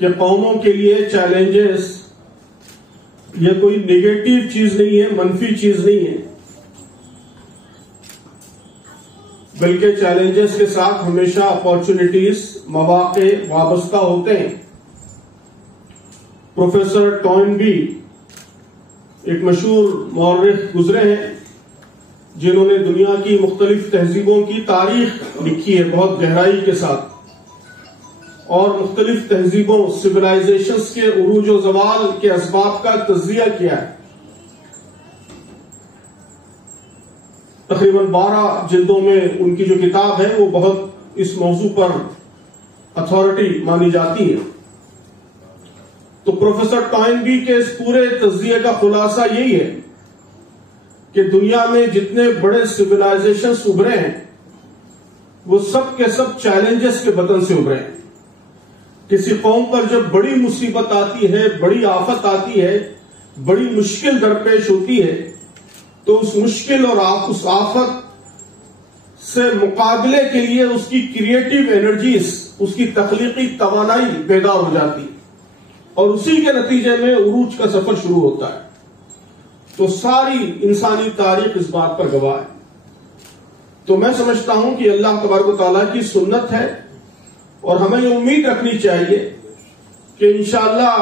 کہ قوموں کے لیے چیلنجز یہ کوئی نیگیٹو چیز نہیں ہے، منفی چیز نہیں ہے، بلکہ چیلنجز کے ساتھ ہمیشہ اپارچونٹیز، مواقع وابستہ ہوتے ہیں۔ پروفیسر ٹوائنبی ایک مشہور مورخ گزرے ہیں جنہوں نے دنیا کی مختلف تہذیبوں کی تاریخ لکھی ہے بہت گہرائی کے ساتھ، اور مختلف تہذیبوں، سویلائزیشنز کے عروج و زوال کے اسباب کا تجزیہ کیا ہے۔ تقریباً 12 جلدوں میں ان کی جو کتاب ہے وہ بہت اس موضوع پر اتھارٹی مانی جاتی ہے۔ تو پروفیسر ٹوائنبی کے اس پورے تجزیے کا خلاصہ یہی ہے کہ دنیا میں جتنے بڑے سویلائزیشنز ابھرے ہیں وہ سب کے سب چیلنجز کے بطن سے ابھرے ہیں۔ کسی قوم پر جب بڑی مصیبت آتی ہے، بڑی آفت آتی ہے، بڑی مشکل درپیش ہوتی ہے، تو اس مشکل اور اس آفت سے مقابلے کے لیے اس کی کریٹیو انرجیز، اس کی تخلیقی توانائی بیدار ہو جاتی ہے، اور اسی کے نتیجے میں عروج کا سفر شروع ہوتا ہے۔ تو ساری انسانی تاریخ اس بات پر گواہ ہے۔ تو میں سمجھتا ہوں کہ اللہ تبارک و تعالیٰ کی سنت ہے، اور ہمیں یہ امید رکھنی چاہیے کہ انشاءاللہ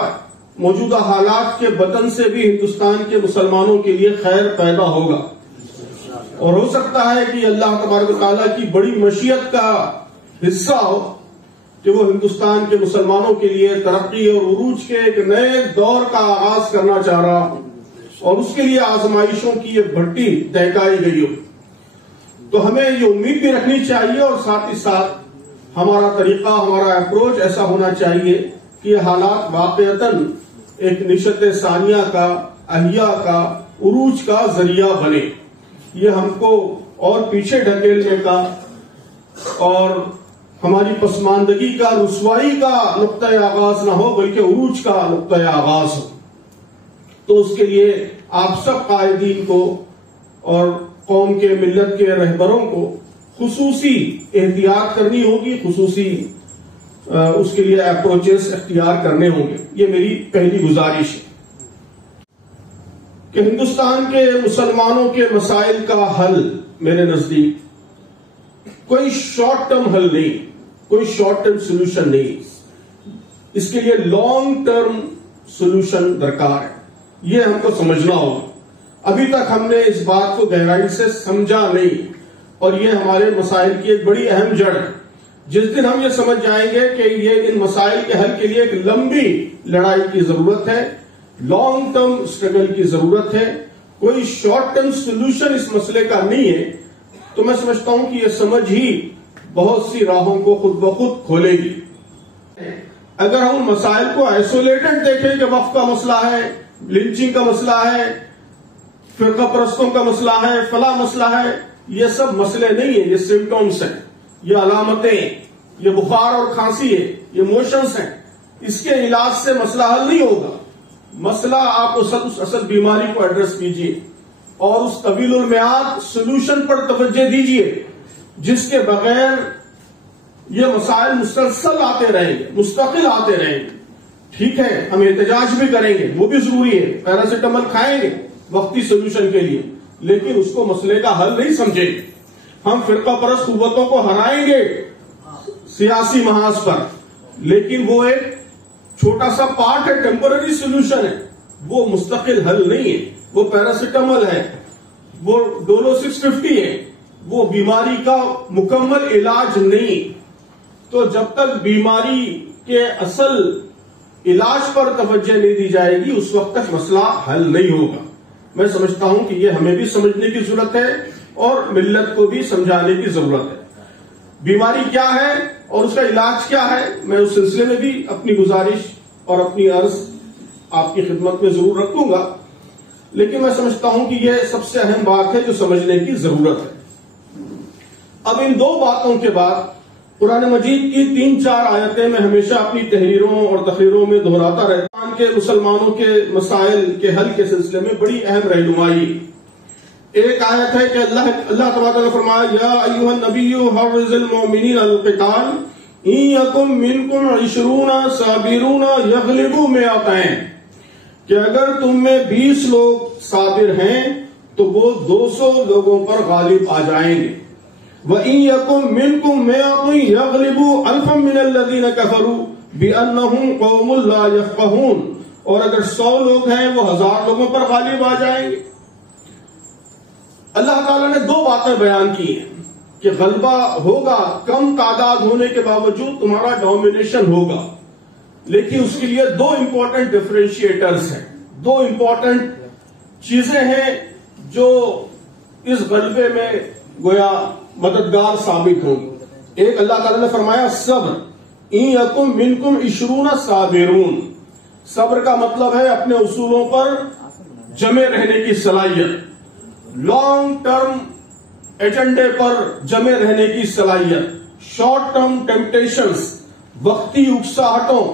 موجودہ حالات کے بطن سے بھی ہندوستان کے مسلمانوں کے لیے خیر پیدا ہوگا، اور ہو سکتا ہے کہ اللہ تبارک و تعالیٰ کی بڑی مشیت کا حصہ ہو کہ وہ ہندوستان کے مسلمانوں کے لیے ترقی اور عروج کے ایک نئے دور کا آغاز کرنا چاہ رہا ہو، اور اس کے لیے آزمائشوں کی یہ بھٹی دہکائی گئی ہو۔ تو ہمیں یہ امید بھی رکھنی چاہیے، اور ساتھ ہی ساتھ ہمارا طریقہ، ہمارا اپروچ ایسا ہونا چاہیے کہ یہ حالات واقعتاً ایک نشت ثانیہ کا، احیاء کا، عروج کا ذریعہ بنے۔ یہ ہم کو اور پیچھے ڈھکیلنے کا اور ہماری پسماندگی کا، رسوائی کا نقطۂ آغاز نہ ہو، بلکہ عروج کا نقطۂ آغاز ہو۔ تو اس کے لیے آپ سب قائدین کو اور قوم کے، ملت کے رہبروں کو خصوصی احتیاط کرنی ہوگی، خصوصی اس کے لیے اپروچز اختیار کرنے ہوں گے۔ یہ میری پہلی گزارش ہے کہ ہندوستان کے مسلمانوں کے مسائل کا حل میرے نزدیک کوئی شارٹ ٹرم حل نہیں، کوئی شارٹ ٹرم سولوشن نہیں، اس کے لیے لانگ ٹرم سولوشن درکار ہے۔ یہ ہم کو سمجھنا ہوگا۔ ابھی تک ہم نے اس بات کو گہرائی سے سمجھا نہیں، اور یہ ہمارے مسائل کی ایک بڑی اہم جڑ ہے۔ جس دن ہم یہ سمجھ جائیں گے کہ یہ ان مسائل کے حل کے لیے ایک لمبی لڑائی کی ضرورت ہے، لانگ ٹرم اسٹرگل کی ضرورت ہے، کوئی شارٹ ٹرم سولوشن اس مسئلے کا نہیں ہے، تو میں سمجھتا ہوں کہ یہ سمجھ ہی بہت سی راہوں کو خود بخود کھولے گی۔ اگر ہم مسائل کو آئسولیٹڈ دیکھیں کہ وقف کا مسئلہ ہے، لنچنگ کا مسئلہ ہے، فرقہ پرستوں کا مسئلہ ہے، فلاں مسئلہ ہے، یہ سب مسئلے نہیں ہیں، یہ سمپٹمز ہیں، یہ علامتیں ہیں، یہ بخار اور کھانسی ہے، یہ موشنز ہیں۔ اس کے علاج سے مسئلہ حل نہیں ہوگا۔ مسئلہ آپ اس اصل بیماری کو ایڈریس کیجئے، اور اس طویل المیعاد سولوشن پر توجہ دیجئے، جس کے بغیر یہ مسائل مسلسل آتے رہیں گے، مستقل آتے رہیں گے۔ ٹھیک ہے، ہم احتجاج بھی کریں گے، وہ بھی ضروری ہے، پیراسیٹامول کھائیں گے وقتی سولوشن کے لیے، لیکن اس کو مسئلے کا حل نہیں سمجھیں گے۔ ہم فرقہ پرست قوتوں کو ہرائیں گے سیاسی محاذ پر، لیکن وہ ایک چھوٹا سا پارٹ ہے، ٹیمپرری سولوشن ہے، وہ مستقل حل نہیں ہے۔ وہ پیراسیٹامول ہے، وہ ڈولو 650 ہے، وہ بیماری کا مکمل علاج نہیں۔ تو جب تک بیماری کے اصل علاج پر توجہ نہیں دی جائے گی، اس وقت تک مسئلہ حل نہیں ہوگا۔ میں سمجھتا ہوں کہ یہ ہمیں بھی سمجھنے کی ضرورت ہے، اور ملت کو بھی سمجھانے کی ضرورت ہے۔ بیماری کیا ہے اور اس کا علاج کیا ہے، میں اس سلسلے میں بھی اپنی گزارش اور اپنی عرض آپ کی خدمت میں ضرور رکھوں گا، لیکن میں سمجھتا ہوں کہ یہ سب سے اہم بات ہے جو سمجھنے کی ضرورت ہے۔ اب ان دو باتوں کے بعد قرآن مجید کی 3-4 آیتیں میں ہمیشہ اپنی تحریروں اور تقریروں میں دہراتا رہتا ہوں کہ مسلمانوں کے مسائل کے حل کے سلسلے میں بڑی اہم رہنمائی۔ ایک آیت ہے کہ اللہ تبارک و تعالیٰ فرمایا، یا ایھا النبی حرض المؤمنین علی القتال ان یکم منکم 20 صابرون یغلبوا مئتین، کہ اگر تم میں 20 لوگ صابر ہیں تو وہ 200 لوگوں پر غالب آ جائیں گے۔ وَإِن يَكُن مِّنكُم مِّائَةٌ يَغْلِبُوا أَلْفًا مِّنَ الَّذِينَ كَفَرُوا بِأَنَّهُمْ قَوْمٌ لَّا يَفْقَهُونَ، اور اگر 100 لوگ ہیں وہ 1000 لوگوں پر غالب آ جائیں گے۔ اللہ تعالیٰ نے 2 باتیں بیان کی ہیں کہ غلبہ ہوگا، کم تعداد ہونے کے باوجود تمہارا ڈومینیشن ہوگا، لیکن اس کے لیے 2 امپورٹنٹ ڈفرینشیٹرز ہیں، 2 امپورٹنٹ چیزیں ہیں جو اس غلبے میں گویا مددگار ثابت ہوں گی۔ ایک اللہ تعالیٰ نے فرمایا صبر، ان یکم منکم 20 صابرون، صبر کا مطلب ہے اپنے اصولوں پر جمے رہنے کی صلاحیت، لانگ ٹرم ایجنڈے پر جمے رہنے کی صلاحیت، شارٹ ٹرم ٹیمپٹیشنز، وقتی اکساہٹوں،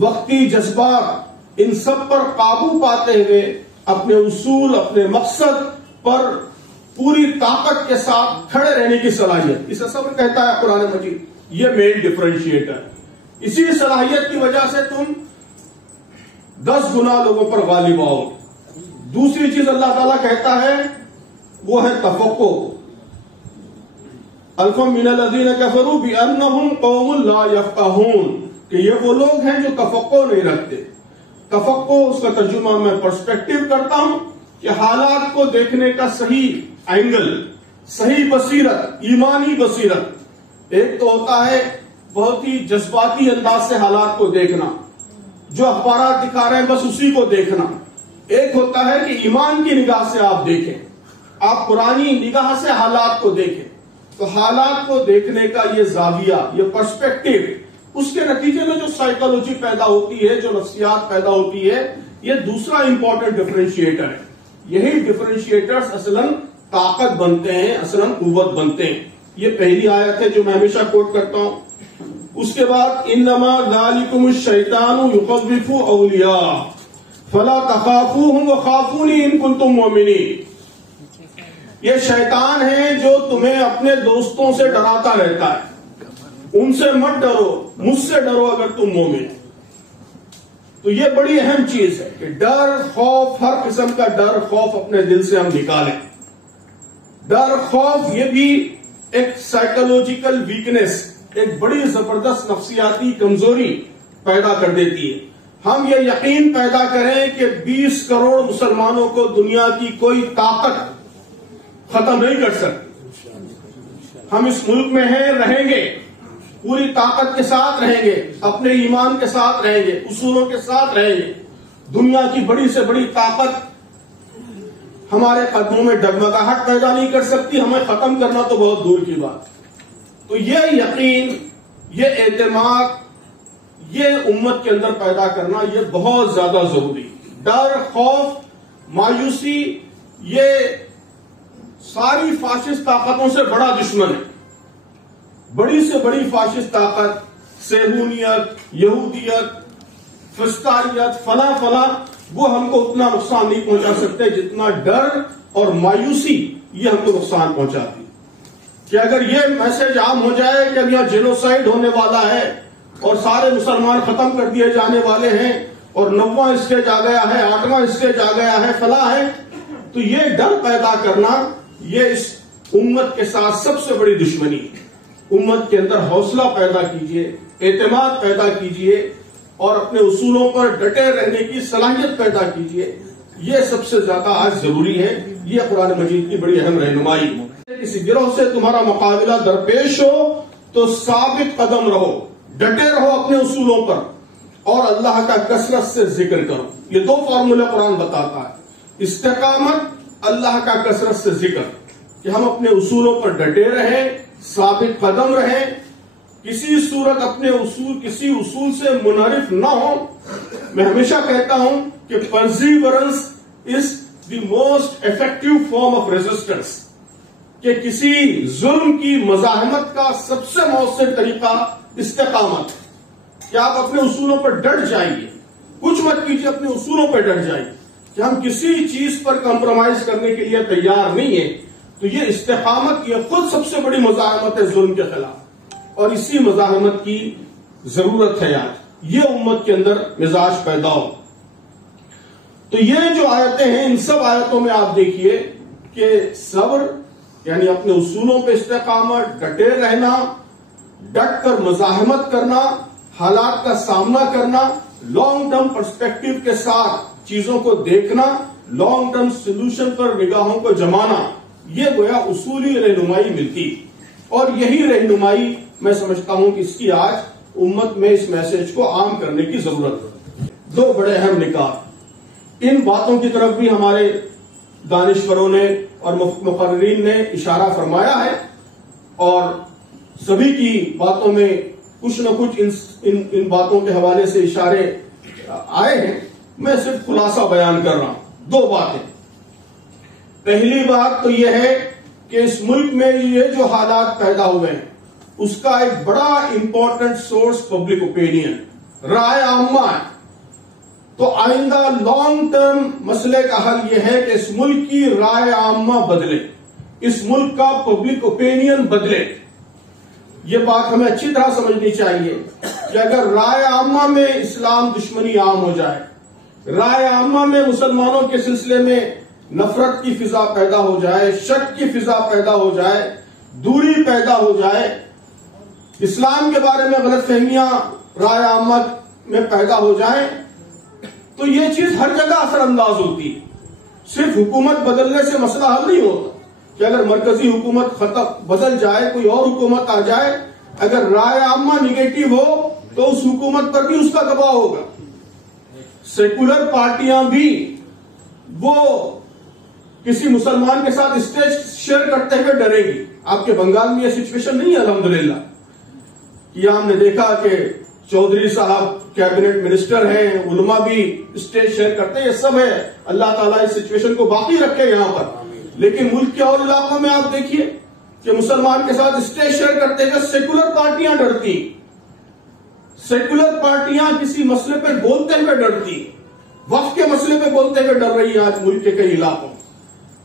وقتی جذبات، ان سب پر قابو پاتے ہوئے اپنے اصول، اپنے مقصد پر پوری طاقت کے ساتھ کھڑے رہنے کی صلاحیت، اسے صبر کہتا ہے قرآن مجید۔ یہ مین ڈفرینشیٹر، اسی صلاحیت کی وجہ سے تم 10 گنا لوگوں پر غالب آؤ۔ دوسری چیز اللہ تعالیٰ کہتا ہے وہ ہے تفقہ، الفا من الذین کفروا بانہم قوم لا یفقہون، کہ یہ وہ لوگ ہیں جو تفقہ نہیں رکھتے۔ تفقہ اس کا ترجمہ میں پرسپیکٹو کرتا ہوں کہ حالات کو دیکھنے کا صحیح اینگل، صحیح بصیرت، ایمانی بصیرت۔ ایک تو ہوتا ہے بہت ہی جذباتی انداز سے حالات کو دیکھنا، جو اخبارات دکھا رہے ہیں بس اسی کو دیکھنا۔ ایک ہوتا ہے کہ ایمان کی نگاہ سے آپ دیکھیں، آپ قرآنی نگاہ سے حالات کو دیکھیں۔ تو حالات کو دیکھنے کا یہ زاویہ، یہ پرسپیکٹو، اس کے نتیجے میں جو سائیکالوجی پیدا ہوتی ہے، جو نفسیات پیدا ہوتی ہے، یہ دوسرا امپورٹنٹ ڈفرینشیٹر ہے۔ یہی ڈفرینشیٹرز اصلاً طاقت بنتے ہیں، اصلاً قوت بنتے ہیں۔ یہ پہلی آیت ہے جو میں ہمیشہ کوٹ کرتا ہوں۔ اس کے بعد انما ذالکم الشیطان یخوف اولیاء فلا تخافوہم وخافونی ان کنتم مؤمنین، یہ شیطان ہے جو تمہیں اپنے دوستوں سے ڈراتا رہتا ہے، ان سے مت ڈرو، مجھ سے ڈرو اگر تم مومن۔ تو یہ بڑی اہم چیز ہے کہ ڈر، خوف، ہر قسم کا ڈر، خوف اپنے دل سے ہم نکالیں۔ ڈر، خوف یہ بھی ایک سائیکولوجیکل ویکنیس، ایک بڑی زبردست نفسیاتی کمزوری پیدا کر دیتی ہے۔ ہم یہ یقین پیدا کریں کہ 20 کروڑ مسلمانوں کو دنیا کی کوئی طاقت ختم نہیں کر سکتی۔ ہم اس ملک میں ہیں، رہیں گے، پوری طاقت کے ساتھ رہیں گے، اپنے ایمان کے ساتھ رہیں گے، اصولوں کے ساتھ رہیں گے۔ دنیا کی بڑی سے بڑی طاقت ہمارے قدموں میں ڈگمگاہٹ پیدا نہیں کر سکتی، ہمیں ختم کرنا تو بہت دور کی بات۔ تو یہ یقین، یہ اعتماد، یہ امت کے اندر پیدا کرنا یہ بہت زیادہ ضروری۔ ڈر، خوف، مایوسی یہ ساری فاشسٹ طاقتوں سے بڑا دشمن ہے۔ بڑی سے بڑی فاشسٹ طاقت، صہیونیت، یہودیت، فلسطینیت، فلاں فلاں، وہ ہم کو اتنا نقصان نہیں پہنچا سکتے جتنا ڈر اور مایوسی یہ ہم کو نقصان پہنچاتی۔ کہ اگر یہ میسج عام ہو جائے کہ اب یہاں جینوسائیڈ ہونے والا ہے اور سارے مسلمان ختم کر دیے جانے والے ہیں اور 9واں اسٹیج آ گیا ہے، 8واں اسٹیج آ گیا ہے، فلاں ہے، تو یہ ڈر پیدا کرنا یہ اس امت کے ساتھ سب سے بڑی دشمنی ہے۔ امت کے اندر حوصلہ پیدا کیجئے، اعتماد پیدا کیجئے اور اپنے اصولوں پر ڈٹے رہنے کی صلاحیت پیدا کیجئے، یہ سب سے زیادہ آج ضروری ہے۔ یہ قرآن مجید کی بڑی اہم رہنمائی ہے۔ کسی گروہ سے تمہارا مقابلہ درپیش ہو تو ثابت قدم رہو، ڈٹے رہو اپنے اصولوں پر اور اللہ کا کثرت سے ذکر کرو۔ یہ 2 فارمولے قرآن بتاتا ہے، استقامت، اللہ کا کثرت سے ذکر، کہ ہم اپنے اصولوں پر ڈٹے رہیں، ثابت قدم رہیں، کسی صورت اپنے اصول کسی اصول سے منحرف نہ ہو۔ میں ہمیشہ کہتا ہوں کہ perseverance is the most effective form of resistance, کہ کسی ظلم کی مزاحمت کا سب سے مؤثر طریقہ استقامت ہے، کہ آپ اپنے اصولوں پر ڈٹ جائیے، کچھ مت کیجیے، اپنے اصولوں پر ڈٹ جائیے، کہ ہم کسی چیز پر کمپرومائز کرنے کے لیے تیار نہیں ہیں۔ تو یہ استقامت یہ خود سب سے بڑی مزاحمت ہے ظلم کے خلاف، اور اسی مزاحمت کی ضرورت ہے آج، یہ امت کے اندر مزاج پیدا ہو۔ تو یہ جو آیتیں ہیں، ان سب آیتوں میں آپ دیکھیے کہ صبر یعنی اپنے اصولوں پہ استقامت، ڈٹے رہنا، ڈٹ کر مزاحمت کرنا، حالات کا سامنا کرنا، لانگ ٹرم پرسپیکٹو کے ساتھ چیزوں کو دیکھنا، لانگ ٹرم سولوشن پر نگاہوں کو جمانا، یہ گویا اصولی رہنمائی ملتی، اور یہی رہنمائی میں سمجھتا ہوں کہ اس کی آج امت میں اس میسج کو عام کرنے کی ضرورت ہے۔ دو بڑے اہم نکات، ان باتوں کی طرف بھی ہمارے دانشوروں نے اور مقررین نے اشارہ فرمایا ہے، اور سبھی کی باتوں میں کچھ نہ کچھ ان باتوں کے حوالے سے اشارے آئے ہیں۔ میں صرف خلاصہ بیان کر رہا ہوں۔ دو باتیں، پہلی بات تو یہ ہے کہ اس ملک میں یہ جو حالات پیدا ہوئے ہیں اس کا ایک بڑا امپورٹنٹ سورس پبلک اوپینین، رائے عامہ ہے۔ تو آئندہ لانگ ٹرم مسئلے کا حل یہ ہے کہ اس ملک کی رائے عامہ بدلے، اس ملک کا پبلک اوپینین بدلے۔ یہ بات ہمیں اچھی طرح سمجھنی چاہیے کہ اگر رائے عامہ میں اسلام دشمنی عام ہو جائے، رائے عامہ میں مسلمانوں کے سلسلے میں نفرت کی فضا پیدا ہو جائے، شک کی فضا پیدا ہو جائے، دوری پیدا ہو جائے، اسلام کے بارے میں غلط فہمیاں رائے عامہ میں پیدا ہو جائیں، تو یہ چیز ہر جگہ اثر انداز ہوتی ہے۔ صرف حکومت بدلنے سے مسئلہ حل نہیں ہوتا کہ اگر مرکزی حکومت بدل جائے، کوئی اور حکومت آ جائے، اگر رائے عامہ نگیٹو ہو تو اس حکومت پر بھی اس کا دباؤ ہوگا۔ سیکولر پارٹیاں بھی وہ کسی مسلمان کے ساتھ اسٹیج شیئر کرتے ہوئے ڈریں گی۔ آپ کے بنگال میں یہ سچویشن نہیں ہے الحمدللہ، یہ ہم نے دیکھا کہ چودھری صاحب کیبنٹ منسٹر ہیں، علماء بھی اسٹیج شیئر کرتے ہیں، یہ سب ہے۔ اللہ تعالیٰ اس سچویشن کو باقی رکھے یہاں پر۔ لیکن ملک کے اور علاقوں میں آپ دیکھیے کہ مسلمان کے ساتھ اسٹیج شیئر کرتے ہوئے سیکولر پارٹیاں ڈرتی، سیکولر پارٹیاں کسی مسئلے پہ بولتے ہوئے ڈرتی، وقف کے مسئلے پہ بولتے ہوئے ڈر رہی ہے آج ملک کے کئی علاقوں میں۔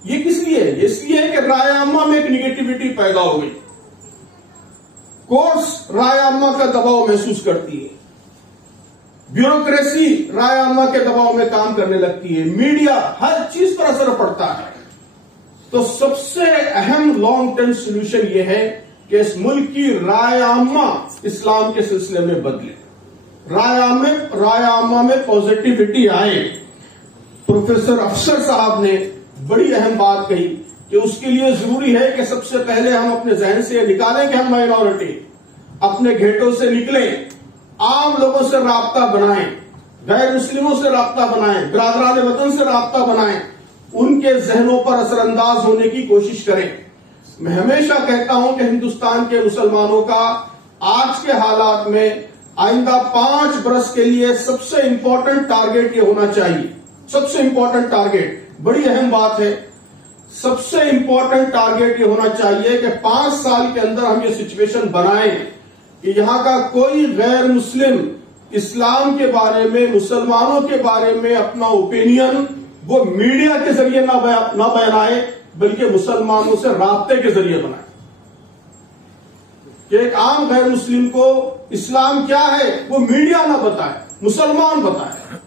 یہ کس لیے ہے؟ اس لیے کہ رائے عامہ میں ایک نگیٹیوٹی پیدا ہو گئی، کورٹس رائے عامہ کا دباؤ محسوس کرتی ہے، بیوروکریسی رائے عامہ کے دباؤ میں کام کرنے لگتی ہے، میڈیا، ہر چیز پر اثر پڑتا ہے۔ تو سب سے اہم لانگ ٹرم سولوشن یہ ہے کہ اس ملک کی رائے عامہ اسلام کے سلسلے میں بدلے، رائے عامہ میں پازیٹیوٹی آئے۔ پروفیسر افسر صاحب نے بڑی اہم بات کہی کہ اس کے لیے ضروری ہے کہ سب سے پہلے ہم اپنے ذہن سے یہ نکالیں کہ ہم مائنورٹی، اپنے گھیٹوں سے نکلیں، عام لوگوں سے رابطہ بنائیں، غیر مسلموں سے رابطہ بنائیں، برادران وطن سے رابطہ بنائیں، ان کے ذہنوں پر اثر انداز ہونے کی کوشش کریں۔ میں ہمیشہ کہتا ہوں کہ ہندوستان کے مسلمانوں کا آج کے حالات میں آئندہ 5 برس کے لیے سب سے امپورٹنٹ ٹارگٹ یہ ہونا چاہیے، سب سے امپورٹنٹ ٹارگٹ، بڑی اہم بات ہے، سب سے امپورٹنٹ ٹارگٹ یہ ہونا چاہیے کہ 5 سال کے اندر ہم یہ سچویشن بنائیں کہ یہاں کا کوئی غیر مسلم اسلام کے بارے میں، مسلمانوں کے بارے میں اپنا اوپینین وہ میڈیا کے ذریعے نہ بنائے بلکہ مسلمانوں سے رابطے کے ذریعے بنائے، کہ ایک عام غیر مسلم کو اسلام کیا ہے وہ میڈیا نہ بتائے، مسلمان بتائے،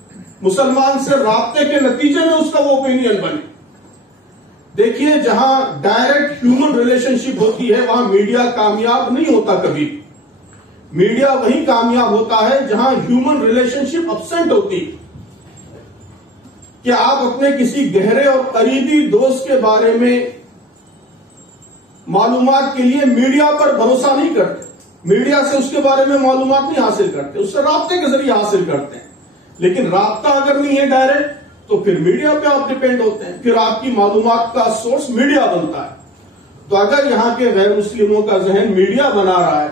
مسلمان سے رابطے کے نتیجے میں اس کا وہ اوپینین بنے۔ دیکھیے جہاں ڈائریکٹ ہیومن ریلیشن شپ ہوتی ہے وہاں میڈیا کامیاب نہیں ہوتا کبھی، میڈیا وہی کامیاب ہوتا ہے جہاں ہیومن ریلیشن شپ ابسینٹ ہوتی، کہ آپ اپنے کسی گہرے اور قریبی دوست کے بارے میں معلومات کے لیے میڈیا پر بھروسہ نہیں کرتے، میڈیا سے اس کے بارے میں معلومات نہیں حاصل کرتے، اس سے رابطے کے ذریعے حاصل کرتے ہیں۔ لیکن رابطہ اگر نہیں ہے ڈائریکٹ تو پھر میڈیا پہ آپ ڈیپینڈ ہوتے ہیں، پھر آپ کی معلومات کا سورس میڈیا بنتا ہے۔ تو اگر یہاں کے غیر مسلموں کا ذہن میڈیا بنا رہا ہے،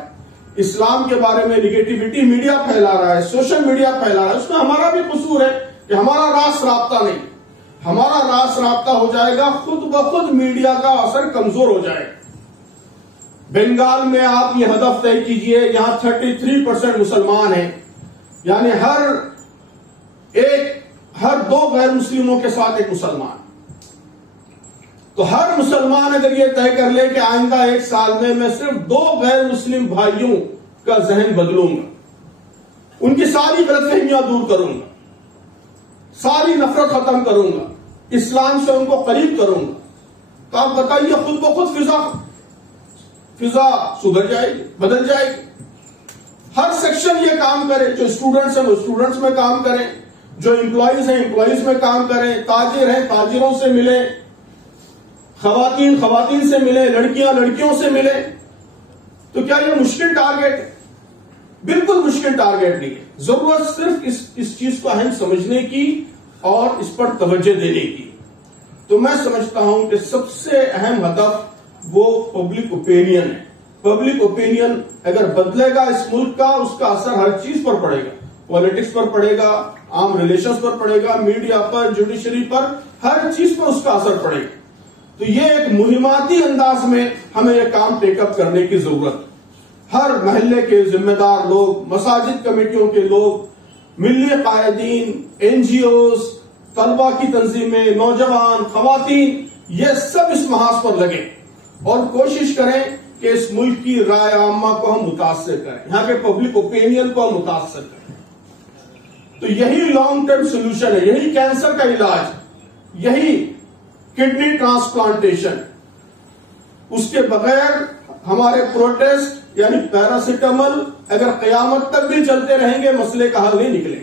اسلام کے بارے میں نگیٹیوٹی میڈیا پھیلا رہا ہے، سوشل میڈیا پھیلا رہا ہے، اس میں ہمارا بھی قصور ہے کہ ہمارا راست رابطہ نہیں، ہمارا راست رابطہ ہو جائے گا خود بخود میڈیا کا اثر کمزور ہو جائے گا۔ بنگال میں آپ یہ ہدف طے کیجئے، یہاں 33% مسلمان ہیں، یعنی ہر 2 غیر مسلموں کے ساتھ ایک مسلمان، تو ہر مسلمان اگر یہ طے کر لے کہ آئندہ 1 سال میں صرف 2 غیر مسلم بھائیوں کا ذہن بدلوں گا، ان کی ساری غلط فہمیاں دور کروں گا، ساری نفرت ختم کروں گا، اسلام سے ان کو قریب کروں گا، تو آپ بتائیے خود بخود فضا سدھر جائے گی، بدل جائے گی۔ ہر سیکشن یہ کام کرے، جو اسٹوڈنٹس ہیں وہ اسٹوڈنٹس میں کام کریں، جو امپلائیز ہیں امپلائیز میں کام کریں، تاجر ہیں تاجروں سے ملیں، خواتین سے ملیں، لڑکیاں لڑکیوں سے ملیں۔ تو کیا یہ مشکل ٹارگیٹ ہے؟ بالکل مشکل ٹارگیٹ نہیں ہے، ضرورت صرف اس چیز کو اہم سمجھنے کی اور اس پر توجہ دینے کی۔ تو میں سمجھتا ہوں کہ سب سے اہم ہدف وہ پبلک اوپینین ہے۔ پبلک اوپینین اگر بدلے گا اس ملک کا، اس کا اثر ہر چیز پر پڑے گا، پالیٹکس پر پڑے گا، عام ریلیشنز پر پڑے گا، میڈیا پر، جوڈیشری پر، ہر چیز پر اس کا اثر پڑے گا۔ تو یہ ایک مہماتی انداز میں ہمیں یہ کام ٹیک اپ کرنے کی ضرورت ہے۔ ہر محلے کے ذمہ دار لوگ، مساجد کمیٹیوں کے لوگ، ملی قائدین، NGOs، طلبہ کی تنظیمیں، نوجوان، خواتین، یہ سب اس محاذ پر لگیں اور کوشش کریں کہ اس ملک کی رائے عامہ کو ہم متاثر کریں، یہاں کے پبلک اوپینین کو ہم متاثر کریں۔ تو یہی لانگ ٹرم سولوشن ہے، یہی کینسر کا علاج، یہی کڈنی ٹرانسپلانٹیشن۔ اس کے بغیر ہمارے پروٹیسٹ یعنی پیراسیٹامل اگر قیامت تک بھی چلتے رہیں گے، مسئلے کا حل نہیں نکلے۔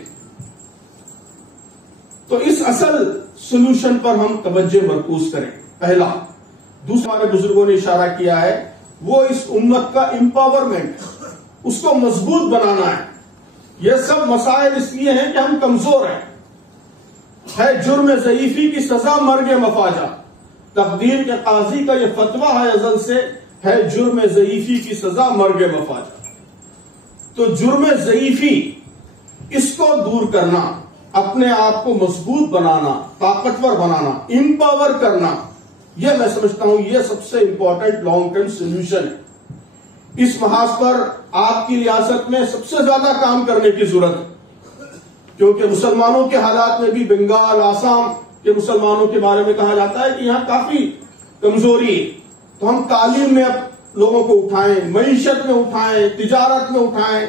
تو اس اصل سولوشن پر ہم توجہ مرکوز کریں، پہلا۔ دوسرا ہمارے بزرگوں نے اشارہ کیا ہے، وہ اس امت کا امپاورمنٹ، اس کو مضبوط بنانا ہے۔ یہ سب مسائل اس لیے ہیں کہ ہم کمزور ہیں۔ ہے جرم ضعیفی کی سزا مرگ مفاجہ، تقدیر کے قاضی کا یہ فتویٰ ہے ازل سے، ہے جرم ضعیفی کی سزا مرگ مفاجہ۔ تو جرم ضعیفی، اس کو دور کرنا، اپنے آپ کو مضبوط بنانا، طاقتور بنانا، امپاور کرنا، یہ میں سمجھتا ہوں یہ سب سے امپورٹنٹ لانگ ٹرم سولوشن ہے۔ اس محاذ پر آپ کی ریاست میں سب سے زیادہ کام کرنے کی ضرورت ہے، کیونکہ مسلمانوں کے حالات میں بھی بنگال، آسام کے مسلمانوں کے بارے میں کہا جاتا ہے کہ یہاں کافی کمزوری ہے۔ تو ہم تعلیم میں اب لوگوں کو اٹھائیں، معیشت میں اٹھائیں، تجارت میں اٹھائیں،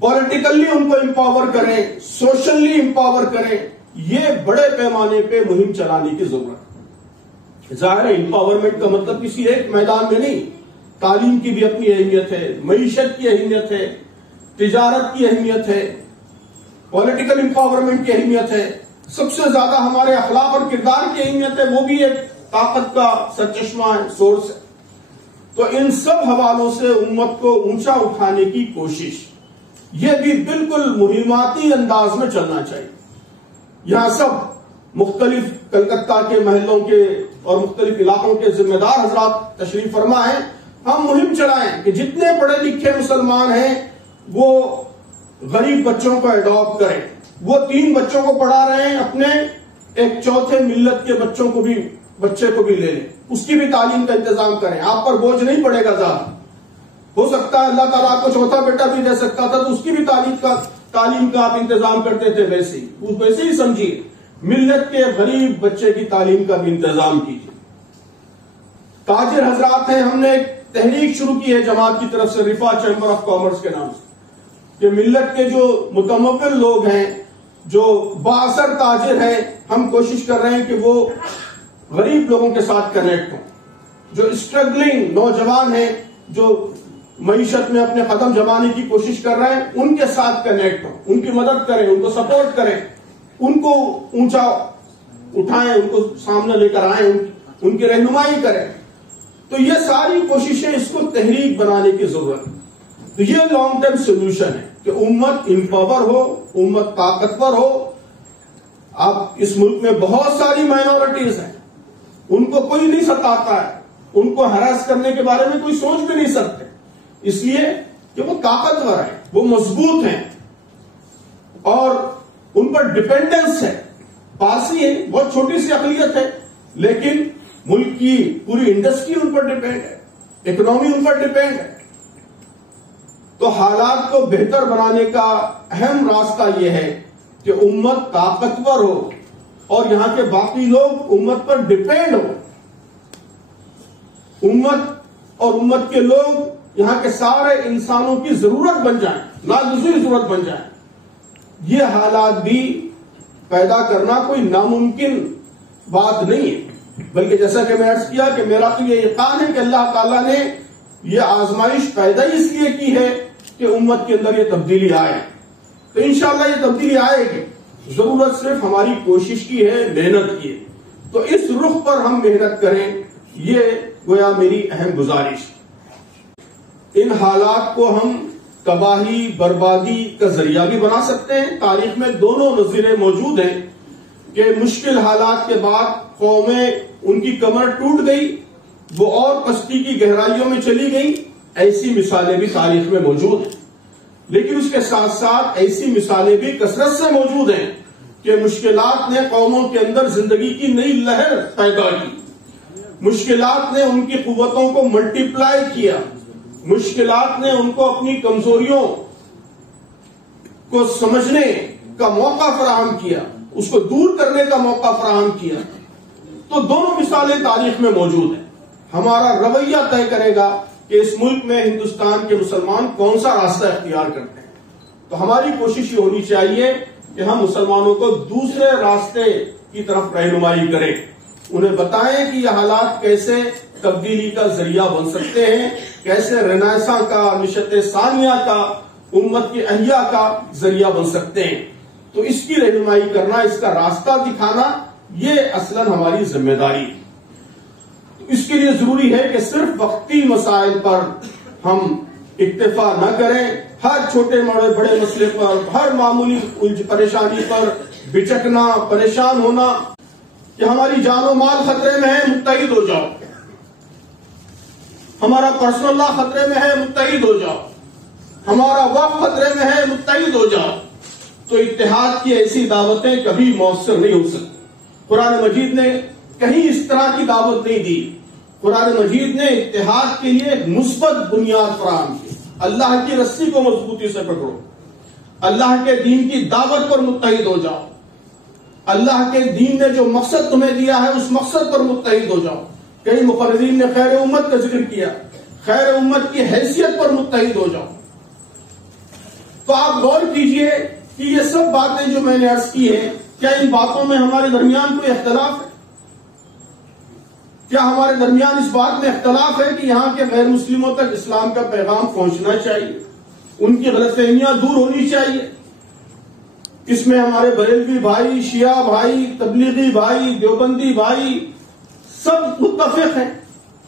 پولیٹیکلی ان کو امپاور کریں، سوشلی امپاور کریں۔ یہ بڑے پیمانے پہ مہم چلانے کی ضرورت ہے۔ ظاہر ہے امپاورمنٹ کا مطلب کسی ایک میدان میں نہیں، تعلیم کی بھی اپنی اہمیت ہے، معیشت کی اہمیت ہے، تجارت کی اہمیت ہے، پولیٹیکل امپاورمنٹ کی اہمیت ہے، سب سے زیادہ ہمارے اخلاق اور کردار کی اہمیت ہے، وہ بھی ایک طاقت کا سرچشمہ ہے، سورس ہے۔ تو ان سب حوالوں سے امت کو اونچا اٹھانے کی کوشش، یہ بھی بالکل مہماتی انداز میں چلنا چاہیے۔ یہاں سب مختلف کلکتہ کے محلوں کے اور مختلف علاقوں کے ذمہ دار حضرات تشریف فرما ہیں، ہم مہم چلائیں کہ جتنے پڑھے لکھے مسلمان ہیں وہ غریب بچوں کو اڈاپٹ کریں۔ وہ 3 بچوں کو پڑھا رہے ہیں، اپنے ایک چوتھے ملت کے بچے کو بھی لے لیں، اس کی بھی تعلیم کا انتظام کریں۔ آپ پر بوجھ نہیں پڑے گا زیادہ، ہو سکتا ہے اللہ تعالیٰ آپ کو چوتھا بیٹا بھی دے سکتا تھا تو اس کی بھی تعلیم کا آپ انتظام کرتے تھے، ویسے ہی سمجھیے ملت کے غریب بچے کی تعلیم کا بھی انتظام کیجیے۔ تاجر حضرات ہیں، ہم نے ایک تحریک شروع کی ہے جماعت کی طرف سے، رفا چیمبر آف کامرس کے نام سے، کہ ملت کے جو متمول لوگ ہیں، جو بااثر تاجر ہیں، ہم کوشش کر رہے ہیں کہ وہ غریب لوگوں کے ساتھ کنیکٹ ہوں، جو اسٹرگلنگ نوجوان ہیں، جو معیشت میں اپنے قدم جمانے کی کوشش کر رہے ہیں، ان کے ساتھ کنیکٹ ہوں، ان کی مدد کریں، ان کو سپورٹ کریں، ان کو اونچا اٹھائیں، ان کو سامنے لے کر آئیں، ان کی رہنمائی کریں۔ تو یہ ساری کوششیں اس کو تحریک بنانے کی ضرورت ہے۔ تو یہ لانگ ٹرم سولوشن ہے کہ امت امپاور ہو، امت طاقتور ہو۔ اب اس ملک میں بہت ساری مائنورٹیز ہیں، ان کو کوئی نہیں ستاتا ہے، ان کو ہراس کرنے کے بارے میں کوئی سوچ بھی نہیں سکتے، اس لیے کہ وہ طاقتور ہیں، وہ مضبوط ہیں اور ان پر ڈیپینڈنس ہے۔ پارسی ہے، بہت چھوٹی سی اقلیت ہے، لیکن ملک کی پوری انڈسٹری ان پر ڈیپینڈ ہے، اکنامی ان پر ڈیپینڈ ہے۔ تو حالات کو بہتر بنانے کا اہم راستہ یہ ہے کہ امت طاقتور ہو، اور یہاں کے باقی لوگ امت پر ڈپینڈ ہو. امت اور امت کے لوگ یہاں کے سارے انسانوں کی ضرورت بن جائیں, لازمی ضرورت بن جائیں. یہ حالات بھی پیدا کرنا کوئی ناممکن بات نہیں ہے, بلکہ جیسا کہ میں عرض کیا کہ میرا تو یہ یقین ہے کہ اللہ تعالیٰ نے یہ آزمائش پیدا اس لیے کی ہے کہ امت کے اندر یہ تبدیلی آئے. تو انشاءاللہ یہ تبدیلی آئے گی, ضرورت صرف ہماری کوشش کی ہے, محنت کی ہے. تو اس رخ پر ہم محنت کریں, یہ گویا میری اہم گزارش. ان حالات کو ہم تباہی بربادی کا ذریعہ بھی بنا سکتے ہیں. تاریخ میں دونوں نظیریں موجود ہیں کہ مشکل حالات کے بعد قومیں ان کی کمر ٹوٹ گئی, وہ اور پستی کی گہرائیوں میں چلی گئی. ایسی مثالیں بھی تاریخ میں موجود ہیں. لیکن اس کے ساتھ ساتھ ایسی مثالیں بھی کثرت سے موجود ہیں کہ مشکلات نے قوموں کے اندر زندگی کی نئی لہر پیدا کی. مشکلات نے ان کی قوتوں کو ملٹی پلائی کیا. مشکلات نے ان کو اپنی کمزوریوں کو سمجھنے کا موقع فراہم کیا, اس کو دور کرنے کا موقع فراہم کیا. تو دونوں مثالیں تاریخ میں موجود ہیں. ہمارا رویہ طے کرے گا کہ اس ملک میں ہندوستان کے مسلمان کون سا راستہ اختیار کرتے ہیں. تو ہماری کوشش یہ ہونی چاہیے کہ ہم مسلمانوں کو دوسرے راستے کی طرف رہنمائی کریں, انہیں بتائیں کہ یہ حالات کیسے تبدیلی کا ذریعہ بن سکتے ہیں, کیسے رنائساں کا, نشت ثانیہ کا, امت کی احیا کا ذریعہ بن سکتے ہیں. تو اس کی رہنمائی کرنا, اس کا راستہ دکھانا, یہ اصلاً ہماری ذمہ داری ہے. اس کے لیے ضروری ہے کہ صرف وقتی مسائل پر ہم اکتفا نہ کریں. ہر چھوٹے بڑے مسئلے پر, ہر معمولی پریشانی پر بچکنا, پریشان ہونا کہ ہماری جان و مال خطرے میں ہے, متحد ہو جاؤ. ہمارا پرسنل لا خطرے میں ہے, متحد ہو جاؤ. ہمارا وقت خطرے میں ہے, متحد ہو جاؤ. تو اتحاد کی ایسی دعوتیں کبھی مؤثر نہیں ہو سکتی. قرآن مجید نے کہیں اس طرح کی دعوت نہیں دی. قرآن مجید نے اتحاد کے لیے ایک مثبت بنیاد فراہم کی. اللہ کی رسی کو مضبوطی سے پکڑو, اللہ کے دین کی دعوت پر متحد ہو جاؤ. اللہ کے دین نے جو مقصد تمہیں دیا ہے اس مقصد پر متحد ہو جاؤ. کئی مقررین نے خیر امت کا ذکر کیا, خیر امت کی حیثیت پر متحد ہو جاؤ. تو آپ غور کیجئے کہ یہ سب باتیں جو میں نے عرض کی ہیں, کیا ان باتوں میں ہمارے درمیان کوئی اختلاف ہے؟ کیا ہمارے درمیان اس بات میں اختلاف ہے کہ یہاں کے غیر مسلموں تک اسلام کا پیغام پہنچنا چاہیے, ان کی غلط فہمیاں دور ہونی چاہیے؟ اس میں ہمارے بریلوی بھائی, شیعہ بھائی, تبلیغی بھائی, دیوبندی بھائی سب متفق ہیں.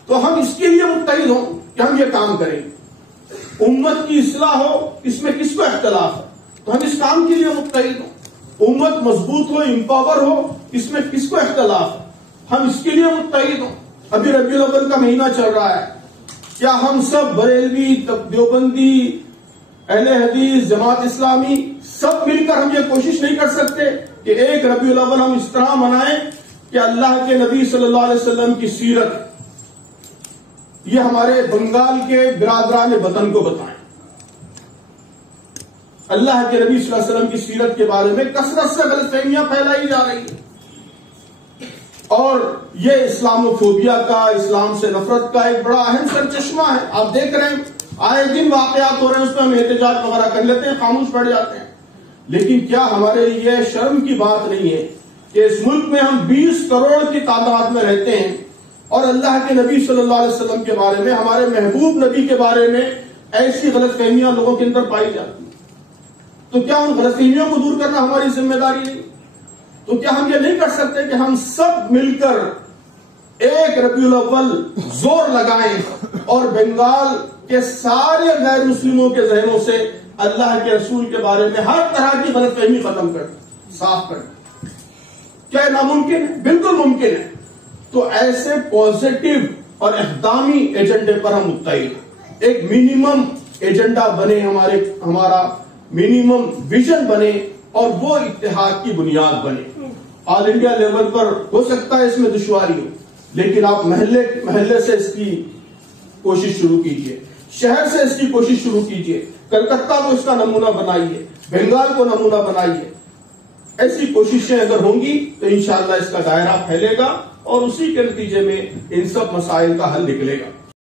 تو ہم اس کے لیے متحد ہوں کہ ہم یہ کام کریں. امت کی اصلاح ہو, اس میں کس کو اختلاف ہے؟ تو ہم اس کام کے لیے متحد ہوں. امت مضبوط ہو, امپاور ہو, اس میں کس کو اختلاف ہے؟ ہم اس کے لیے متحد ہوں. ابھی ربیع الاول کا مہینہ چل رہا ہے, کیا ہم سب بریلوی, دیوبندی, اہل حدیث, جماعت اسلامی سب مل کر ہم یہ کوشش نہیں کر سکتے کہ ایک ربیع الاول ہم اس طرح منائیں کہ اللہ کے نبی صلی اللہ علیہ وسلم کی سیرت یہ ہمارے بنگال کے برادران وطن کو بتائیں؟ اللہ کے نبی صلی اللہ علیہ وسلم کی سیرت کے بارے میں کثرت سے غلط فہمیاں پھیلائی جا رہی ہیں, اور یہ اسلام و فوبیا کا, اسلام سے نفرت کا ایک بڑا اہم سرچشمہ ہے. آپ دیکھ رہے ہیں آئے دن واقعات ہو رہے ہیں, اس پہ ہم احتجاج وغیرہ کر لیتے ہیں, خاموش پڑ جاتے ہیں. لیکن کیا ہمارے لیے شرم کی بات نہیں ہے کہ اس ملک میں ہم 20 کروڑ کی تعداد میں رہتے ہیں اور اللہ کے نبی صلی اللہ علیہ وسلم کے بارے میں, ہمارے محبوب نبی کے بارے میں ایسی غلط فہمیاں لوگوں کے اندر پائی جاتی ہیں؟ تو کیا ان غلط فہمیوں کو دور کرنا ہماری ذمہ داری نہیں؟ تو کیا ہم یہ نہیں کر سکتے کہ ہم سب مل کر ایک ربیع الاول زور لگائیں اور بنگال کے سارے غیر مسلموں کے ذہنوں سے اللہ کے رسول کے بارے میں ہر طرح کی غلط فہمی ختم کر دیں, صاف کر دیں؟ کیا ناممکن ہے؟ بالکل ممکن ہے. تو ایسے پازیٹو اور اقدامی ایجنڈے پر ہم متحد ہیں. ایک منیمم ایجنڈا بنے, ہمارا منیمم ویژن بنے, اور وہ اتحاد کی بنیاد بنے. آل انڈیا لیول پر ہو سکتا ہے اس میں دشواری ہو, لیکن آپ محلے سے اس کی کوشش شروع کیجئے, شہر سے اس کی کوشش شروع کیجئے, کلکتہ کو اس کا نمونہ بنائیے, بنگال کو نمونہ بنائیے. ایسی کوششیں اگر ہوں گی تو انشاءاللہ اس کا دائرہ پھیلے گا اور اسی کے نتیجے میں ان سب مسائل کا حل نکلے گا.